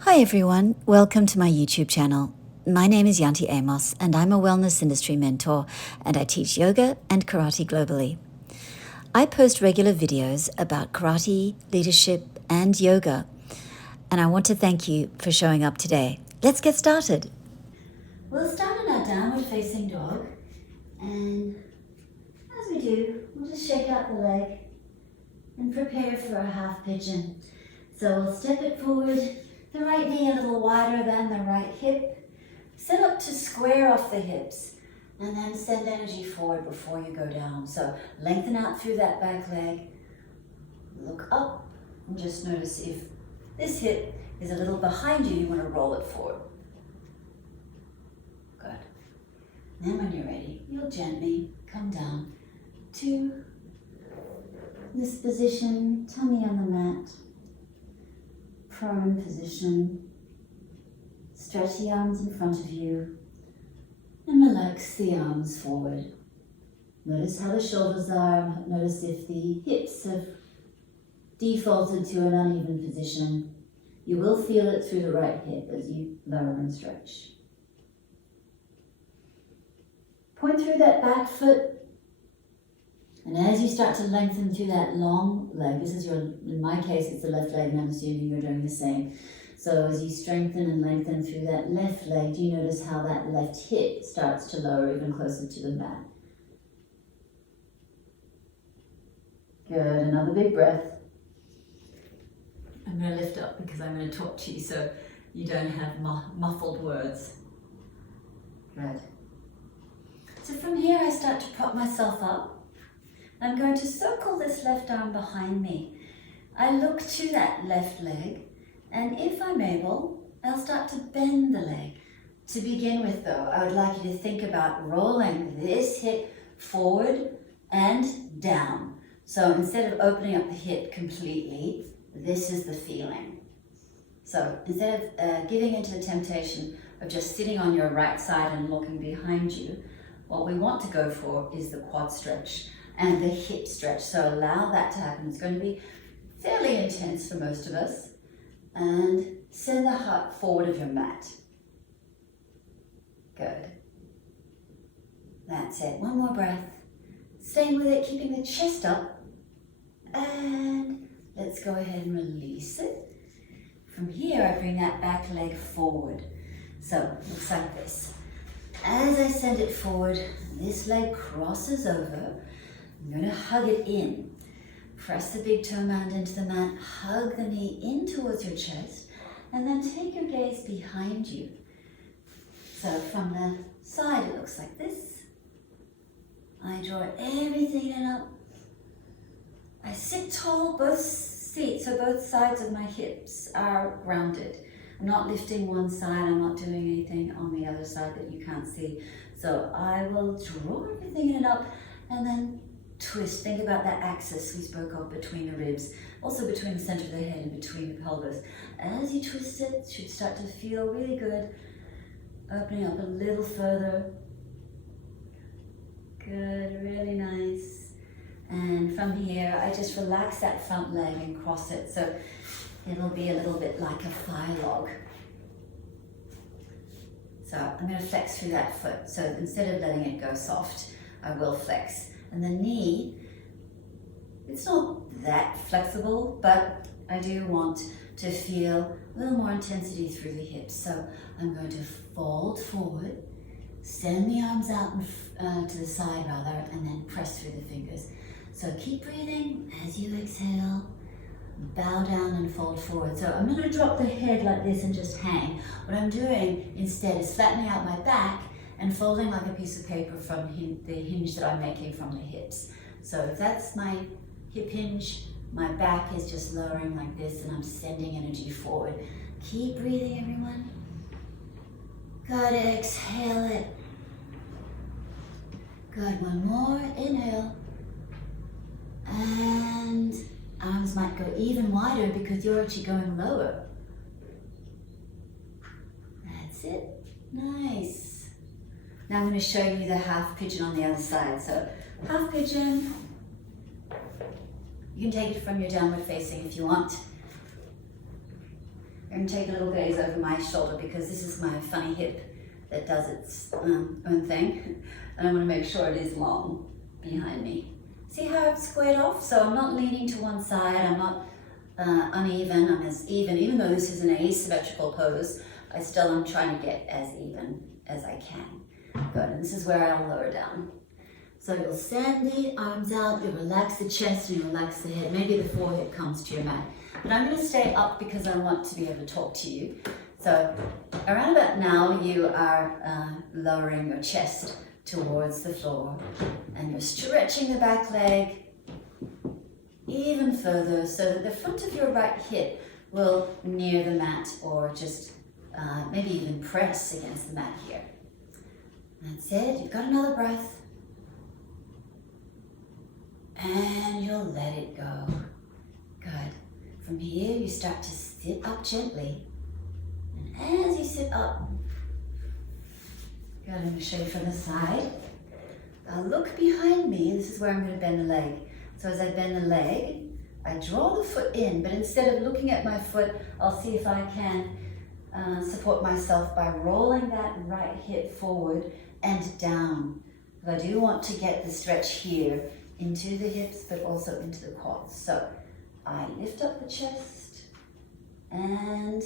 Hi everyone, welcome to my YouTube channel. My name is Yanti Amos and I'm a wellness industry mentor and I teach yoga and karate globally. I post regular videos about karate, leadership and yoga, and I want to thank you for showing up today. Let's get started. We'll start in our downward facing dog, and as we do, we'll just shake out the leg and prepare for a half pigeon. So we'll step it forward, the right knee a little wider than the right hip. Set up to square off the hips and then send energy forward before you go down. So lengthen out through that back leg, look up and just notice if this hip is a little behind you, you want to roll it forward. Good. And then when you're ready, you'll gently come down to this position, tummy on the mat, prone position. Stretch the arms in front of you and relax the arms forward. Notice how the shoulders are. Notice if the hips have defaulted to an uneven position. You will feel it through the right hip as you lower and stretch. Point through that back foot. And as you start to lengthen through that long leg, this is in my case, it's the left leg, and I'm assuming you're doing the same. So as you strengthen and lengthen through that left leg, do you notice how that left hip starts to lower even closer to the mat? Good, another big breath. I'm going to lift up because I'm going to talk to you so you don't have muffled words. Good. So from here I start to prop myself up. I'm going to circle this left arm behind me. I look to that left leg, and if I'm able, I'll start to bend the leg. To begin with though, I would like you to think about rolling this hip forward and down. So instead of opening up the hip completely, this is the feeling. So instead of giving into the temptation of just sitting on your right side and looking behind you, what we want to go for is the quad stretch and the hip stretch. So allow that to happen. It's going to be fairly intense for most of us. And send the heart forward of your mat. Good. That's it. One more breath. Staying with it, keeping the chest up. And let's go ahead and release it. From here, I bring that back leg forward. So it looks like this. As I send it forward, this leg crosses over. I'm going to hug it in. Press the big toe mound into the mat, hug the knee in towards your chest, and then take your gaze behind you. So from the side, it looks like this. I draw everything in up. I sit tall, both seats, so both sides of my hips are grounded. I'm not lifting one side, I'm not doing anything on the other side that you can't see. So I will draw everything in and up, and then twist. Think about that axis we spoke of between the ribs, also between the center of the head and between the pelvis. As you twist it, it should start to feel really good. Opening up a little further. Good, really nice. And from here, I just relax that front leg and cross it. So it'll be a little bit like a fire log. So I'm going to flex through that foot. So instead of letting it go soft, I will flex. And the knee, it's not that flexible, but I do want to feel a little more intensity through the hips. So I'm going to fold forward, send the arms out to the side rather, and then press through the fingers. So keep breathing as you exhale, bow down and fold forward. So I'm going to drop the head like this and just hang. What I'm doing instead is flattening out my back and folding like a piece of paper from the hinge that I'm making from the hips. So that's my hip hinge. My back is just lowering like this and I'm sending energy forward. Keep breathing, everyone. Good, exhale it. Good, one more, inhale. And arms might go even wider because you're actually going lower. That's it, nice. Now I'm going to show you the half pigeon on the other side. So half pigeon, you can take it from your downward facing if you want. I'm going to take a little gaze over my shoulder because this is my funny hip that does its own thing. And I want to make sure it is long behind me. See how I've squared off? So I'm not leaning to one side, I'm not uneven, I'm as even. Even though this is an asymmetrical pose, I still am trying to get as even as I can. Good, and this is where I'll lower down. So you'll send the arms out, you'll relax the chest and you relax the head. Maybe the forehead comes to your mat. But I'm going to stay up because I want to be able to talk to you. So around about now, you are lowering your chest towards the floor and you're stretching the back leg even further so that the front of your right hip will near the mat or just maybe even press against the mat here. That's it. You've got another breath. And you'll let it go. Good. From here, you start to sit up gently. And as you sit up, good, I'm going to show you from the side. I'll look behind me. This is where I'm going to bend the leg. So as I bend the leg, I draw the foot in, but instead of looking at my foot, I'll see if I can support myself by rolling that right hip forward and down. But I do want to get the stretch here into the hips, but also into the quads. So I lift up the chest and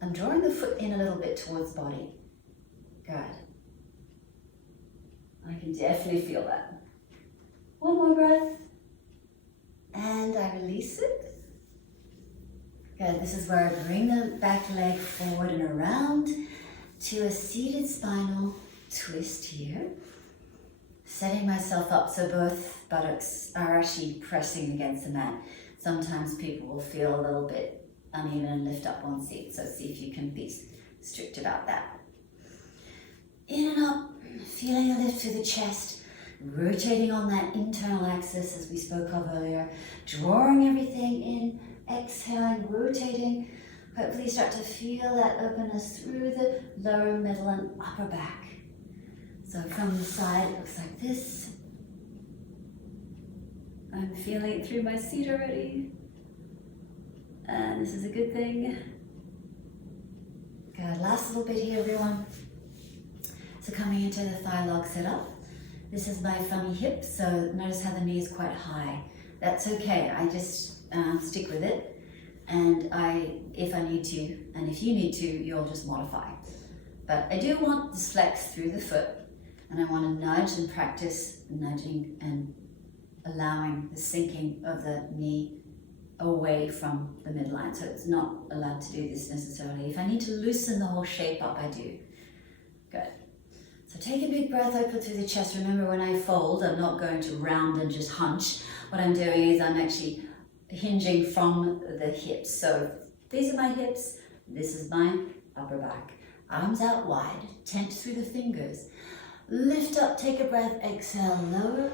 I'm drawing the foot in a little bit towards body. Good. I can definitely feel that. One more breath. And I release it. Good, this is where I bring the back leg forward and around to a seated spinal twist here. Setting myself up so both buttocks are actually pressing against the mat. Sometimes people will feel a little bit uneven and lift up one seat, so see if you can be strict about that. In and up, feeling a lift through the chest, rotating on that internal axis as we spoke of earlier, drawing everything in, exhaling, rotating. Hopefully you start to feel that openness through the lower, middle, and upper back. So from the side, it looks like this. I'm feeling it through my seat already. And this is a good thing. Good, last little bit here, everyone. So coming into the thigh log sit-up. This is my funny hip, so notice how the knee is quite high. That's okay, I just stick with it. And if I need to, and if you need to, you'll just modify. But I do want this flex through the foot. And I want to nudge and practice nudging and allowing the sinking of the knee away from the midline. So it's not allowed to do this necessarily. If I need to loosen the whole shape up, I do. Good. So take a big breath, open through the chest. Remember, when I fold, I'm not going to round and just hunch. What I'm doing is I'm actually hinging from the hips. So these are my hips. This is my upper back. Arms out wide, tense through the fingers. Lift up, take a breath, exhale, lower.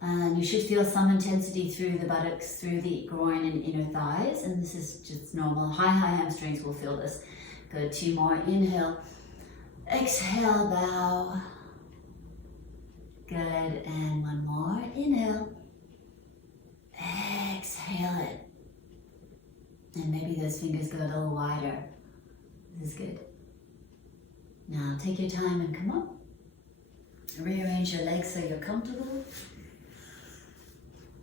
And you should feel some intensity through the buttocks, through the groin and inner thighs. And this is just normal. High hamstrings will feel this. Good, 2 more. Inhale. Exhale, bow. Good, and 1 more. Inhale. Exhale it. And maybe those fingers go a little wider. This is good. Now take your time and come up. Rearrange your legs so you're comfortable.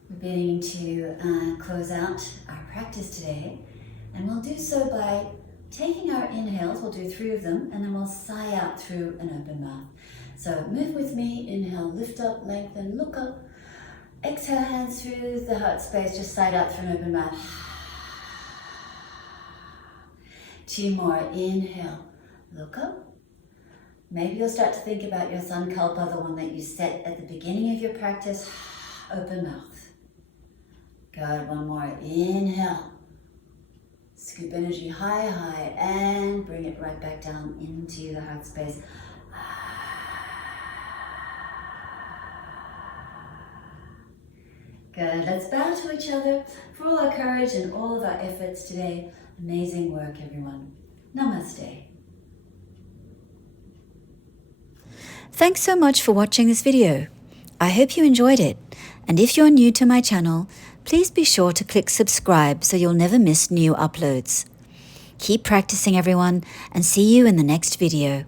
We're beginning to close out our practice today, and we'll do so by taking our inhales. We'll do 3 of them, and then we'll sigh out through an open mouth. So move with me. Inhale, lift up, lengthen, look up. Exhale, hands through the heart space, just sigh out through an open mouth. 2 more. Inhale, look up. Maybe you'll start to think about your sankalpa, the one that you set at the beginning of your practice. Open mouth. Good, 1 more. Inhale. Scoop energy high, high, and bring it right back down into the heart space. Good, let's bow to each other for all our courage and all of our efforts today. Amazing work, everyone. Namaste. Thanks so much for watching this video. I hope you enjoyed it. And if you're new to my channel, please be sure to click subscribe so you'll never miss new uploads. Keep practicing, everyone, and see you in the next video.